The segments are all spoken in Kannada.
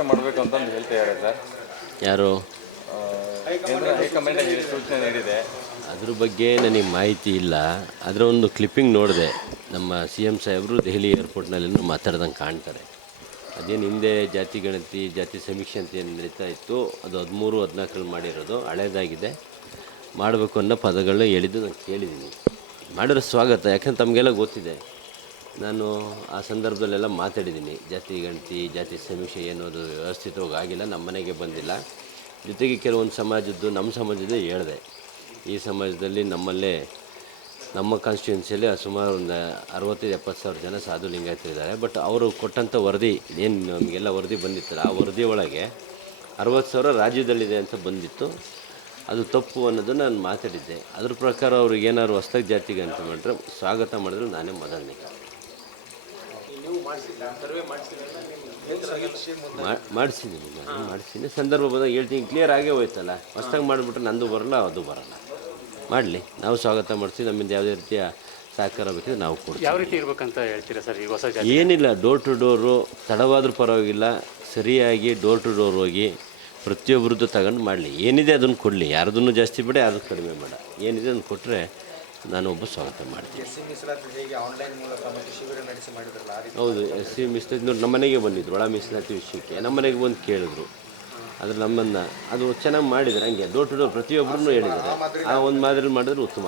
ಸಮೀಕ್ಷೆ ಮಾಡಬೇಕು ಅಂತ ಹೇಳ್ತಾ ಇದ್ದಾರೆ ಸರ್. ಯಾರು? ಕೇಂದ್ರ ಹೈಕಮಾಂಡ್ ಸೂಚನೆ ನೀಡಿದೆ? ಅದ್ರ ಬಗ್ಗೆ ನನಗೆ ಮಾಹಿತಿ ಇಲ್ಲ. ಅದರ ಒಂದು ಕ್ಲಿಪ್ಪಿಂಗ್ ನೋಡಿದೆ. ನಮ್ಮ ಸಿ ಎಂ ಸಾಹೇಬರು ದೆಹಲಿ ಏರ್ಪೋರ್ಟ್ನಲ್ಲಿ ಮಾತಾಡ್ದಂಗೆ ಕಾಣ್ತಾರೆ. ಅದೇನು ಹಿಂದೆ ಜಾತಿ ಗಣತಿ ಜಾತಿ ಸಮೀಕ್ಷೆ ಅಂತ ಏನು ನಡೀತಾ ಇತ್ತು ಅದು ಹದಿಮೂರು ಹದಿನಾಲ್ಕರಲ್ಲಿ ಮಾಡಿರೋದು ಹಳೇದಾಗಿದೆ. ಮಾಡಬೇಕು ಅನ್ನೋ ಪದಗಳನ್ನ ಹೇಳಿದ್ದು ನಾನು ಕೇಳಿದ್ದೀನಿ. ಮಾಡಿರೋ ಸ್ವಾಗತ ಯಾಕಂದ್ರೆ ತಮಗೆಲ್ಲ ಗೊತ್ತಿದೆ. ನಾನು ಆ ಸಂದರ್ಭದಲ್ಲೆಲ್ಲ ಮಾತಾಡಿದ್ದೀನಿ. ಜಾತಿ ಗಣತಿ, ಜಾತಿ ಸಮೀಕ್ಷೆ ಏನೋದು ವ್ಯವಸ್ಥಿತವಾಗಿ ಆಗಿಲ್ಲ ನಮ್ಮ ಮನೆಗೆ ಬಂದಿಲ್ಲ. ಜೊತೆಗೆ ಕೆಲವೊಂದು ಸಮಾಜದ್ದು ನಮ್ಮ ಸಮಾಜದ ಹೇಳಿದೆ. ಈ ಸಮಾಜದಲ್ಲಿ ನಮ್ಮಲ್ಲೇ, ನಮ್ಮ ಕಾನ್ಸ್ಟಿಟ್ಯೂನ್ಸಿಯಲ್ಲಿ ಸುಮಾರು ಒಂದು ಅರವತ್ತೈದು, ಎಪ್ಪತ್ತು ಸಾವಿರ ಜನ ಸಾಧು ಲಿಂಗಾಯತರಿದ್ದಾರೆ ಬಟ್ ಅವರು ಕೊಟ್ಟಂಥ ವರದಿ ಏನು ನಮಗೆಲ್ಲ ವರದಿ ಬಂದಿತ್ತಲ್ಲ, ಆ ವರದಿ ಒಳಗೆ ಅರವತ್ತು ಸಾವಿರ ರಾಜ್ಯದಲ್ಲಿದೆ ಅಂತ ಬಂದಿತ್ತು. ಅದು ತಪ್ಪು ಅನ್ನೋದು ನಾನು ಮಾತಾಡಿದ್ದೆ. ಅದ್ರ ಪ್ರಕಾರ ಅವ್ರಿಗೆ ಏನಾದ್ರು ಹೊಸ್ದಾಗಿ ಜಾತಿಗೆ ಅಂತ ಮಾಡಿದ್ರೆ ಸ್ವಾಗತ ಮಾಡಿದ್ರು ನಾನೇ ಮೊದಲನೇ. ಮಾಡಿಸಿದ್ದೀನಿ ನಾನು ಮಾಡಿಸಿದ್ದೀನಿ. ಸಂದರ್ಭ ಬಂದಾಗ ಹೇಳ್ತೀನಿ ಕ್ಲಿಯರ್ ಆಗೇ ಹೋಯ್ತಲ್ಲ? ಹೊಸ್ದಾಗಿ ಮಾಡಿಬಿಟ್ರೆ ನಂದು ಬರಲ್ಲ ಅದು ಬರಲ್ಲ. ಮಾಡಲಿ. ನಾವು ಸ್ವಾಗತ ಮಾಡಿಸಿ ನಮ್ಮಿಂದ ಯಾವುದೇ ರೀತಿಯ ಸಹಕಾರ ಬೇಕಿದ್ರೆ ನಾವು ಕೊಡ್ತೀವಿ. ಯಾವ ರೀತಿ ಇರಬೇಕಂತ ಹೇಳ್ತೀರಾ ಸರ್ ಈ ಹೊಸ ಜಾತಿ ಏನಿಲ್ಲ ಡೋರ್ ಟು ಡೋರು ತಡವಾದರೂ ಪರವಾಗಿಲ್ಲ. ಸರಿಯಾಗಿ ಡೋರ್ ಟು ಡೋರ್ ಹೋಗಿ ಪ್ರತಿಯೊಬ್ಬರದ್ದು ತಗೊಂಡು ಮಾಡಲಿ. ಏನಿದೆ ಅದನ್ನು ಕೊಡಲಿ. ಯಾರ್ದನ್ನು ಜಾಸ್ತಿ ಬೇಡ ಯಾರ್ದು ಕಡಿಮೆ ಬೇಡ. ಏನಿದೆ ಅದನ್ನು ಕೊಟ್ಟರೆ ನಾನು ಒಬ್ಬ ಸ್ವಾಗತ ಮಾಡ್ತೀನಿ. ಹೌದು ಎಸ್ ಸಿ ಮೀಸಲಾತಿ ನೋಡಿ ನಮ್ಮ ಮನೆಗೆ ಬಂದಿದ್ರು ಒಳ ಮೀಸಲಾತಿ ವಿಷಯಕ್ಕೆ. ನಮ್ಮ ಮನೆಗೆ ಬಂದು ಕೇಳಿದ್ರು. ಆದರೆ ನಮ್ಮನ್ನು ಅದು ಚೆನ್ನಾಗಿ ಮಾಡಿದ್ದಾರೆ ಹಂಗೆ ಡೋರ್ ಟು ಡೋರ್ ಪ್ರತಿಯೊಬ್ಬರನ್ನು ಹೇಳಿದ್ದಾರೆ. ಆ ಒಂದು ಮಾದರಿ ಮಾಡಿದ್ರೆ ಉತ್ತಮ.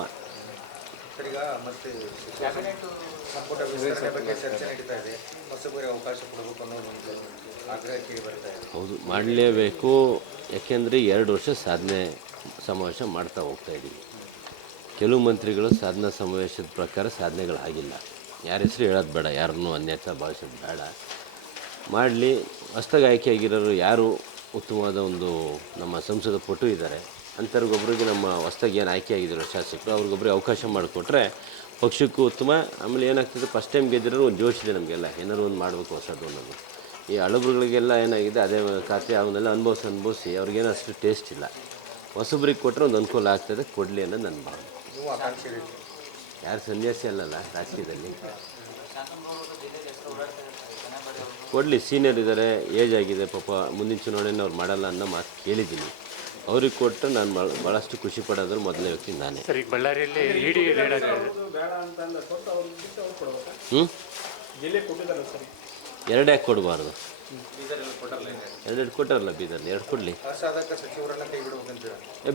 ಹೌದು ಮಾಡಲೇಬೇಕು. ಯಾಕೆಂದರೆ ಎರಡು ವರ್ಷ ಸಾಧನೆ ಸಮಾವೇಶ ಮಾಡ್ತಾ ಹೋಗ್ತಾ ಇದ್ದೀವಿ ಕೆಲವು ಮಂತ್ರಿಗಳು ಸಾಧನಾ ಸಮಾವೇಶದ ಪ್ರಕಾರ ಸಾಧನೆಗಳಾಗಿಲ್ಲ. ಯಾರ ಹೆಸರು ಹೇಳೋದು ಬೇಡ, ಯಾರನ್ನು ಅನ್ಯಥ ಭಾವಿಸೋದು ಬೇಡ. ಮಾಡಲಿ ಹೊಸ್ದಾಗಿ ಆಯ್ಕೆಯಾಗಿರೋರು ಯಾರು ಉತ್ತಮವಾದ ಒಂದು ನಮ್ಮ ಸಂಸದ ಪಟು ಇದ್ದಾರೆ. ಅಂಥವ್ರಿಗೊಬ್ಬರಿಗೆ ನಮ್ಮ ಹೊಸ್ದಾಗಿ ಏನು ಆಯ್ಕೆಯಾಗಿದ್ದಾರೋ ಶಾಸಕರು ಅವ್ರಿಗೊಬ್ಬರಿಗೆ ಅವಕಾಶ ಮಾಡಿಕೊಟ್ರೆ ಪಕ್ಷಕ್ಕೂ ಉತ್ತಮ. ಆಮೇಲೆ ಏನಾಗ್ತದೆ ಫಸ್ಟ್ ಟೈಮ್ ಗೆದ್ದಿರೋ ಒಂದು ಜೋಶ್ ಇದೆ ನಮಗೆಲ್ಲ. ಏನಾದ್ರು ಒಂದು ಮಾಡಬೇಕು ಹೊಸದು ಅನ್ನೋದು. ಈ ಹಳಬ್ರುಗಳಿಗೆಲ್ಲ ಏನಾಗಿದೆ, ಅದೇ ಖಾತೆ ಅವನ್ನೆಲ್ಲ ಅನುಭವಿಸಿ ಅನುಭವಿಸಿ ಅವ್ರಿಗೇನು ಅಷ್ಟು ಟೇಸ್ಟ್ ಇಲ್ಲ. ಹೊಸಬ್ರಿಗೆ ಕೊಟ್ಟರೆ ಒಂದು ಅನುಕೂಲ ಆಗ್ತದೆ, ಕೊಡಲಿ ಅನ್ನೋದು ನನ್ನ ಭಾವನೆ. ಯಾರು ಸನ್ಯಾಸಿ ಅಲ್ಲಲ್ಲ ರಾಜಕೀಯದಲ್ಲಿ ಕೊಡಲಿ ಸೀನಿಯರ್ ಇದ್ದಾರೆ ಏಜ್ ಆಗಿದೆ ಪಾಪ ಮುಂದಿನ ಚುನಾವಣೆಯನ್ನು ಅವ್ರು ಮಾಡಲ್ಲ ಅನ್ನೋ ಮಾತು ಕೇಳಿದ್ದೀನಿ. ಅವ್ರಿಗೆ ಕೊಟ್ಟರೆ ನಾನು ಭಾಳ- ಭಾಳಷ್ಟು ಖುಷಿ ಪಡೋದ್ರ ಮೊದಲನೇ ವ್ಯಕ್ತಿ ನಾನೇ. ಸರ್ ಈಗ ಬಳ್ಳಾರಿಯಲ್ಲಿ ಹ್ಞೂ ಎರಡು ಯಾಕೆ ಕೊಡಬಾರ್ದು ಎರಡೆರಡು ಕೊಟ್ಟಾರಲ್ಲ ಬೀದರ್ ಎರಡು ಕೊಡಲಿ.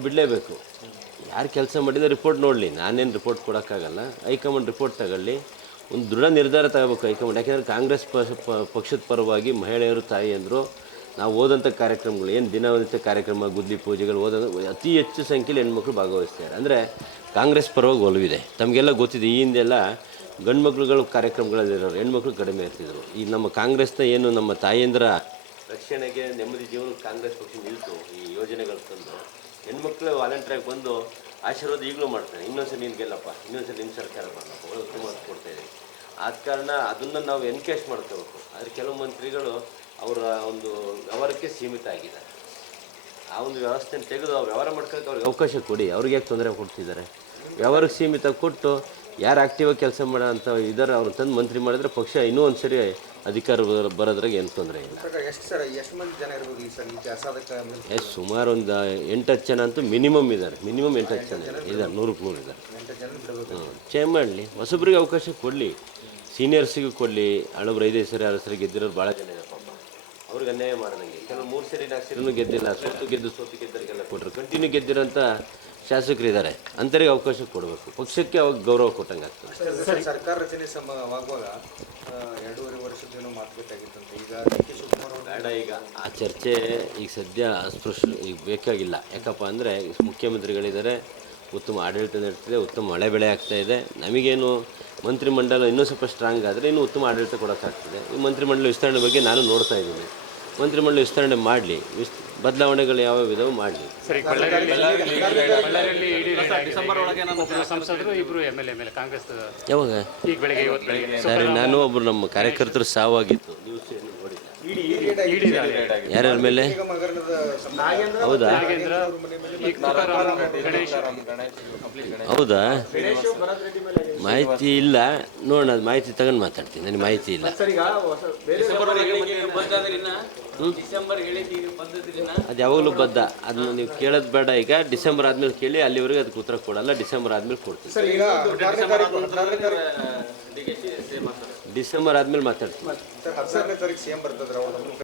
ಬಿಡಲೇಬೇಕು. ಯಾರು ಕೆಲಸ ಮಾಡಿದ್ರೆ ರಿಪೋರ್ಟ್ ನೋಡಲಿ. ನಾನೇನು ರಿಪೋರ್ಟ್ ಕೊಡೋಕ್ಕಾಗಲ್ಲ. ಹೈಕಮಾಂಡ್ ರಿಪೋರ್ಟ್ ತಗೊಳ್ಳಿ. ಒಂದು ದೃಢ ನಿರ್ಧಾರ ತಗೋಬೇಕು ಹೈಕಮಾಂಡ್. ಯಾಕೆಂದರೆ ಕಾಂಗ್ರೆಸ್ ಪಕ್ಷದ ಪರವಾಗಿ ಮಹಿಳೆಯರು, ತಾಯಿಯಂದರು ನಾವು ಓದಂಥ ಕಾರ್ಯಕ್ರಮಗಳು, ಏನು ದಿನನಿತ್ಯ ಕಾರ್ಯಕ್ರಮ, ಗುದ್ಲಿ ಪೂಜೆಗಳು ಓದೋ ಅತಿ ಹೆಚ್ಚು ಸಂಖ್ಯೆಯಲ್ಲಿ ಹೆಣ್ಮಕ್ಳು ಭಾಗವಹಿಸ್ತಾರೆ ಅಂದರೆ ಕಾಂಗ್ರೆಸ್ ಪರವಾಗಿ ಒಲವಿದೆ. ತಮಗೆಲ್ಲ ಗೊತ್ತಿದೆ, ಈ ಹಿಂದೆಲ್ಲ ಗಂಡು ಮಕ್ಳುಗಳು ಕಾರ್ಯಕ್ರಮಗಳಲ್ಲಿರೋರು, ಹೆಣ್ಮಕ್ಳು ಕಡಿಮೆ ಇರ್ತಿದ್ರು. ಈ ನಮ್ಮ ಕಾಂಗ್ರೆಸ್ನ ಏನು ನಮ್ಮ ತಾಯಂದ್ರ ರಕ್ಷಣೆಗೆ ನೆಮ್ಮದಿ ಜೀವನ ಕಾಂಗ್ರೆಸ್ ಪಕ್ಷ ನಿಲ್ತು ಈ ಯೋಜನೆಗಳು ತಂದು, ಹೆಣ್ಮಕ್ಳು ವಾಲಂಟಿಯರಾಗಿ ಬಂದು ಆಶೀರ್ವಾದ ಈಗಲೂ ಮಾಡ್ತಾರೆ. ಇನ್ನೊಂದ್ಸರಿ ನೀನು ಗೆಲ್ಲಪ್ಪ, ಇನ್ನೊಂದ್ಸರಿ ನಿಮ್ಮ ಸರ್ಕಾರ ಬರಲಪ್ಪ ಒಳ್ಳೆ ಆದ ಕಾರಣ ಅದನ್ನು ನಾವು ಎನ್ಕೇಶ್ ಮಾಡ್ಕೋಬೇಕು. ಆದರೆ ಕೆಲವು ಮಂತ್ರಿಗಳು ಅವರ ಒಂದು ವ್ಯವಹಾರಕ್ಕೆ ಸೀಮಿತ ಆಗಿದ್ದಾರೆ. ಆ ಒಂದು ವ್ಯವಸ್ಥೆನ ತೆಗೆದು ಅವ್ರು ವ್ಯವಹಾರ ಮಾಡ್ಕೊಳಕ್ಕೆ ಅವ್ರಿಗೆ ಅವಕಾಶ ಕೊಡಿ. ಅವ್ರಿಗೆ ಯಾಕೆ ತೊಂದರೆ ಕೊಡ್ತಿದ್ದಾರೆ? ವ್ಯವಹಾರಕ್ಕೆ ಸೀಮಿತ ಕೊಟ್ಟು ಯಾರು ಆಕ್ಟಿವಾಗಿ ಕೆಲಸ ಮಾಡೋ ಅಂಥ ಇದ್ದಾರೆ ಅವ್ರನ್ನ ತಂದು ಮಂತ್ರಿ ಮಾಡಿದ್ರೆ ಪಕ್ಷ ಇನ್ನೂ ಒಂದು ಸರಿ ಅಧಿಕಾರ ಬರೋ- ಬರೋದ್ರಾಗ ಏನು ತೊಂದರೆ ಇಲ್ಲ. ಎಷ್ಟು ಸುಮಾರು ಒಂದು ಎಂಟು ಹತ್ತು ಜನ ಅಂತೂ ಮಿನಿಮಮ್ ಇದ್ದಾರೆ. ಮಿನಿಮಮ್ ಎಂಟು ಹತ್ತು ಜನ ಇದ್ದಾರೆ. ನೂರಕ್ಕೆ ನೂರು ಇದ್ದಾರೆ. ಚೇಂಜ್ ಮಾಡಲಿ. ಹೊಸಬ್ರಿಗೆ ಅವಕಾಶ ಕೊಡಲಿ. ಸೀನಿಯರ್ಸಿಗೂ ಕೊಡಲಿ. ಹಳಬ್ರು ಐದೈದು ಸರಿ ಆರು ಸರಿ ಗೆದ್ದಿರೋರು ಭಾಳ ಜನ ಇದ್ದಾರೆ ಪಾಪ. ಅವ್ರಿಗೆ ಅನ್ಯಾಯ ಮಾಡ್ದಂಗೆ ಕೆಲವು ಮೂರು ಸರಿ ನಾಲ್ಕು ಸರಿನೂ ಗೆದ್ದಿಲ್ಲ. ಸೋತು ಗೆದ್ದು ಸೋತು ಗೆದ್ದರಿಗೆಲ್ಲ ಕೊಟ್ಟರು ಕಂಟಿನ್ಯೂ ಗೆದ್ದಿರೋಂಥ ಶಾಸಕರು ಇದ್ದಾರೆ. ಅಂಥವ್ರಿಗೆ ಅವಕಾಶ ಕೊಡಬೇಕು. ಪಕ್ಷಕ್ಕೆ ಅವಾಗ ಗೌರವ ಕೊಟ್ಟಂಗೆ ಆಗ್ತದೆ. ಸರ್, ಸರ್ಕಾರ ರಚನೆ ಎರಡೂವರೆ ಮಾತುಕತೆಯಾಗಿತ್ತಂತೆ ಈಗ ಆ ಚರ್ಚೆ ಈಗ ಸದ್ಯ ಅಸ್ಪೃಶ್ಯ ಈಗ ಬೇಕಾಗಿಲ್ಲ. ಯಾಕಪ್ಪ ಅಂದರೆ ಮುಖ್ಯಮಂತ್ರಿಗಳಿದ್ದಾರೆ, ಉತ್ತಮ ಆಡಳಿತ ನಡೀತಿದೆ ಉತ್ತಮ ಮಳೆ ಬೆಳೆ ಆಗ್ತಾ ಇದೆ. ನಮಗೇನು ಮಂತ್ರಿಮಂಡಲ ಇನ್ನೂ ಸ್ವಲ್ಪ ಸ್ಟ್ರಾಂಗ್ ಆದರೆ ಇನ್ನೂ ಉತ್ತಮ ಆಡಳಿತ ಕೊಡೋಕ್ಕಾಗ್ತದೆ. ಈ ಮಂತ್ರಿಮಂಡಲ ವಿಸ್ತರಣೆ ಬಗ್ಗೆ ನಾನು ನೋಡ್ತಾ ಇದ್ದೀನಿ. ಮಂತ್ರಿಮಂಡಲ ವಿಸ್ತರಣೆ ಮಾಡಲಿ ವಿಸ್ ಬದಲಾವಣೆಗಳು ಯಾವ ವಿಧವೂ ಮಾಡಲಿ. ಸರ್ ಸಂಸದರು ಎಂ ಎಲ್ ಕಾಂಗ್ರೆಸ್ ಯಾವಾಗ? ಈಗ ಬೆಳಗ್ಗೆ ಇವತ್ತು ಬೆಳಗ್ಗೆ. ಸರಿ ನಾನು ಒಬ್ಬರು ನಮ್ಮ ಕಾರ್ಯಕರ್ತರು ಸಾವಾಗಿತ್ತು ಯಾರ್ಯಾರ ಮೇಲೆ? ಹೌದಾ? ಹೌದಾ? ಮಾಹಿತಿ ಇಲ್ಲ. ನೋಡೋಣ ಅದು ಮಾಹಿತಿ ತಗೊಂಡು ಮಾತಾಡ್ತೀನಿ. ನನಗೆ ಮಾಹಿತಿ ಇಲ್ಲ. ಅದು ಯಾವಾಗಲೂ ಬದ್ಧ ಅದನ್ನ ನೀವು ಕೇಳೋದು ಬೇಡ ಈಗ. ಡಿಸೆಂಬರ್ ಆದ್ಮೇಲೆ ಕೇಳಿ ಅಲ್ಲಿವರೆಗೆ ಅದಕ್ಕೆ ಉತ್ತರ ಕೊಡಲ್ಲ. ಡಿಸೆಂಬರ್ ಆದ್ಮೇಲೆ ಕೊಡ್ತೀವಿ. ಡಿಸೆಂಬರ್ ಆದ್ಮೇಲೆ ಮಾತಾಡ್ತೀವಿ